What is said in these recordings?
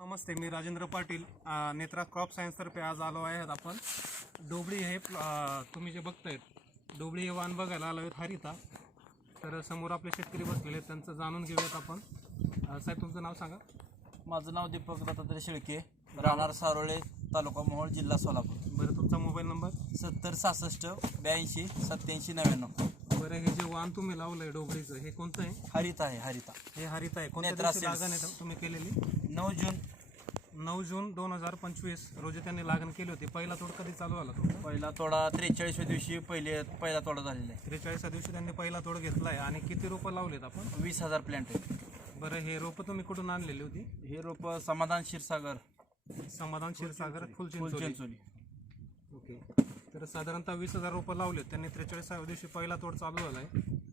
नमस्ते मी राजेंद्र पाटील नेत्रा क्रॉप सायन्सतर्फे आज आलो आहे आपण. डोबळी हे तुम्ही जे बघतायत डोबळी हे वाण बघायला आलो आहेत हरिता. तर समोर आपले शेतकरी बसलेले आहेत त्यांचं जाणून घेऊयात आपण. साहेब तुमचं नाव सांगा. माझं नाव दीपक दत्तात्रय शेळके राहणार सारोळे तालुका मोहोळ जिल्हा सोलापूर. बरं तुमचा मोबाईल नंबर? सत्तर सहासष्ट ब्याऐंशी सत्याऐंशी नव्याण्णव. बरं हे जे वाण तुम्ही लावलं आहे डोबळीचं हे कोणतं आहे? हरिता आहे हरिता. हे हरिता आहे. कोणत्या नेत्रा दिवशी seeds. लागण आहे तुम्ही केलेली? नऊ जून. नऊ जून दोन हजार पंचवीस रोजी त्यांनी लागण केली होती. पहिला तोड कधी चालू झाला तुमचा पहिला तोडा त्रेचाळीसव्या दिवशी पहिले पहिला तोडा झालेला आहे. त्रेचाळीसच्या दिवशी त्यांनी पहिला तोड घेतला आहे आणि किती रोपं लावलेत आपण? वीस हजार प्लॅन्ट आहे बरं हे रोपं तुम्ही कुठून आणलेली होती? हे रोप समाधान क्षीरसागर. समाधान क्षीरसागर फुल फुलचिंचोली चिंचोली ओके. तर साधारणतः वीस हजार रुपये लावलेत. त्यांनी त्रेचाळीसाव्या दिवशी पहिला तोड चालू झालाय.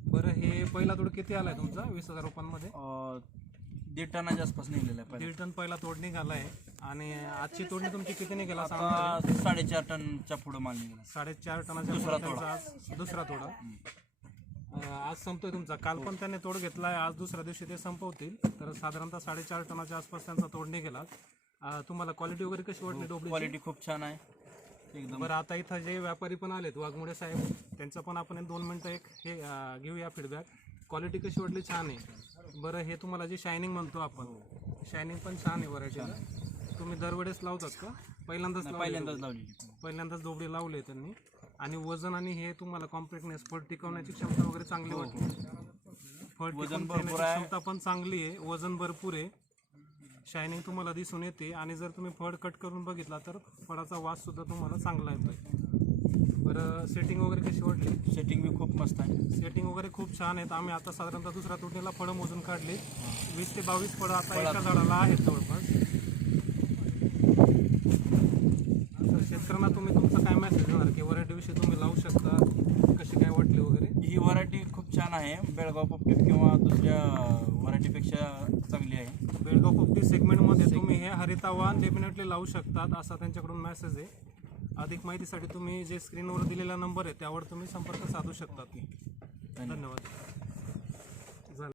बरं हे पहिला तोड किती आलाय तुमचा? वीस हजार रुपयांमध्ये? अं, दीड टनाच्या आसपास निघलेला आहे पहिला. दीड टन पहिला तोड निघालाय. आणि आजची तोडणी तुमची किती निघाला आता साडेचार टनच्या पुढे माल निघाला. साडेचार टनाच्या दुसरा त्यांचा आज दुसरा तोडा. अं, आज संपतोय तुमचा. काल पण त्यांनी तोड घेतलाय. आज दुसऱ्या दिवशी ते संपवतील. तर साधारणतः साडेचार टनाच्या आसपास त्यांचा तोड निघेला अं, तुम्हाला क्वालिटी वगैरे कशी वाटली क्वालिटी खूप छान आहे. एकदम. बरं आता इथं जे व्यापारी पण आलेत वाघमोडे साहेब त्यांचं पण आपण दोन मिनटं एक हे अं, घेऊया फीडबॅक क्वालिटी कशी वाटली? छान आहे. बरं हे तुम्हाला जे शायनिंग म्हणतो आपण शायनिंग पण छान आहे व्हरायटीला तुम्ही दरवेळेस लावतात का? पहिल्यांदाच लावली पहिल्यांदाच? लावलेली. पहिल्यांदाच डोबळी लावले त्यांनी. आणि वजन आणि हे तुम्हाला कॉम्प्लेटनेस फळ टिकवण्याची क्षमता वगैरे चांगली वाटली. फळ वजन भरपूर आहे. क्षमता पण चांगली आहे. वजन भरपूर आहे. शायनिंग तुम्हाला दिसून येते. आणि जर तुम्ही फळ कट करून बघितला तर फळाचा वास सुद्धा तुम्हाला चांगला येतोय. बरं सेटिंग वगैरे कशी वाटली? सेटिंग बी खूप मस्त आहे. सेटिंग वगैरे खूप छान आहेत. आम्ही आता साधारणतः दुसऱ्या तुटणीला फळं मोजून काढली. वीस ते बावीस फळं आता एका झाडाला आहेत जवळपास. तर शेतकऱ्यांना तुम्ही तुमचा काय मेसेज देणार? की व्हरायटी विषयी तुम्ही लावू शकता. कशी काय वाटली वगैरे? ही व्हरायटी खूप छान आहे. बेळगाव पप्पीप किंवा दुसऱ्या व्हरायटीपेक्षा चांगली आहे बेळगाव फिफ्टी सेगमेंटमध्ये तुम्ही हे हरितावान डेफिनेटली लावू शकतात असा त्यांच्याकडून मेसेज आहे. अधिक माहितीसाठी तुम्ही जे स्क्रीनवर दिलेला नंबर आहे त्यावर तुम्ही संपर्क साधू शकतात. धन्यवाद.